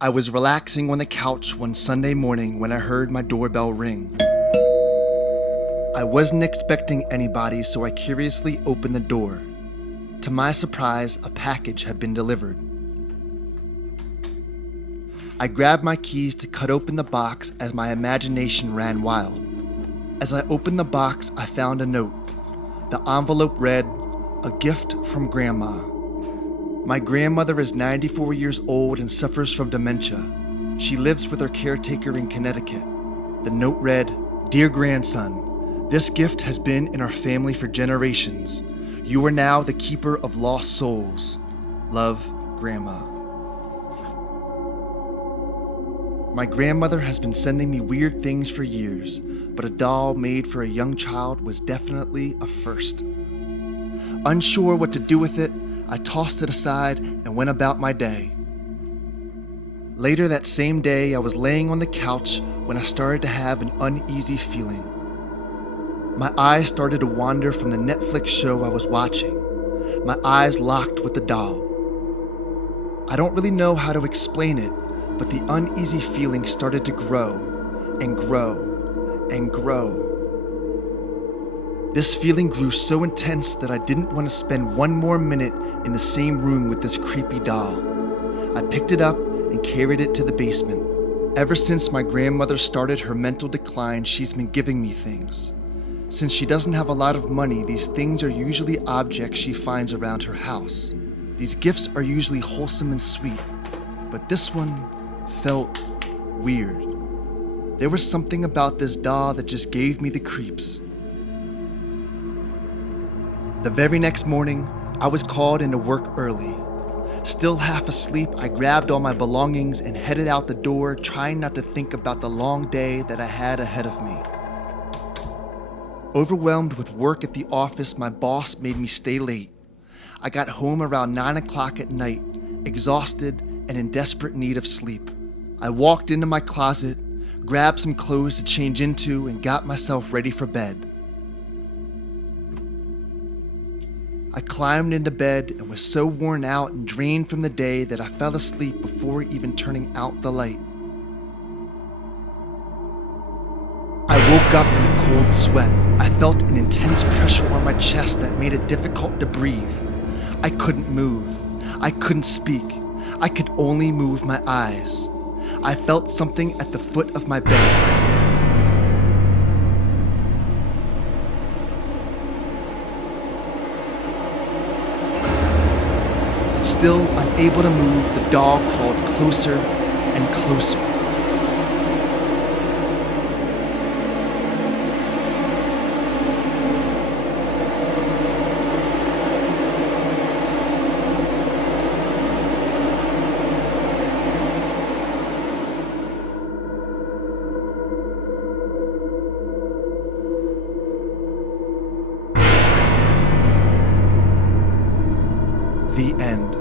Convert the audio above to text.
I was relaxing on the couch one Sunday morning when I heard my doorbell ring. I wasn't expecting anybody, so I curiously opened the door. To my surprise, a package had been delivered. I grabbed my keys to cut open the box as my imagination ran wild. As I opened the box, I found a note. The envelope read, "A gift from Grandma." My grandmother is 94 years old and suffers from dementia. She lives with her caretaker in Connecticut. The note read, "Dear grandson, this gift has been in our family for generations. You are now the keeper of lost souls. Love, Grandma." My grandmother has been sending me weird things for years, but a doll made for a young child was definitely a first. Unsure what to do with it, I tossed it aside and went about my day. Later that same day, I was laying on the couch when I started to have an uneasy feeling. My eyes started to wander from the Netflix show I was watching. My eyes locked with the doll. I don't really know how to explain it, but the uneasy feeling started to grow and grow and grow. This feeling grew so intense that I didn't want to spend one more minute in the same room with this creepy doll. I picked it up and carried it to the basement. Ever since my grandmother started her mental decline, she's been giving me things. Since she doesn't have a lot of money, these things are usually objects she finds around her house. These gifts are usually wholesome and sweet, but this one felt weird. There was something about this doll that just gave me the creeps. The very next morning, I was called into work early. Still half asleep, I grabbed all my belongings and headed out the door, trying not to think about the long day that I had ahead of me. Overwhelmed with work at the office, my boss made me stay late. I got home around 9 o'clock at night, exhausted and in desperate need of sleep. I walked into my closet, grabbed some clothes to change into, and got myself ready for bed. I climbed into bed and was so worn out and drained from the day that I fell asleep before even turning out the light. I woke up in a cold sweat. I felt an intense pressure on my chest that made it difficult to breathe. I couldn't move. I couldn't speak. I could only move my eyes. I felt something at the foot of my bed. Still unable to move, the doll crawled closer and closer. The end.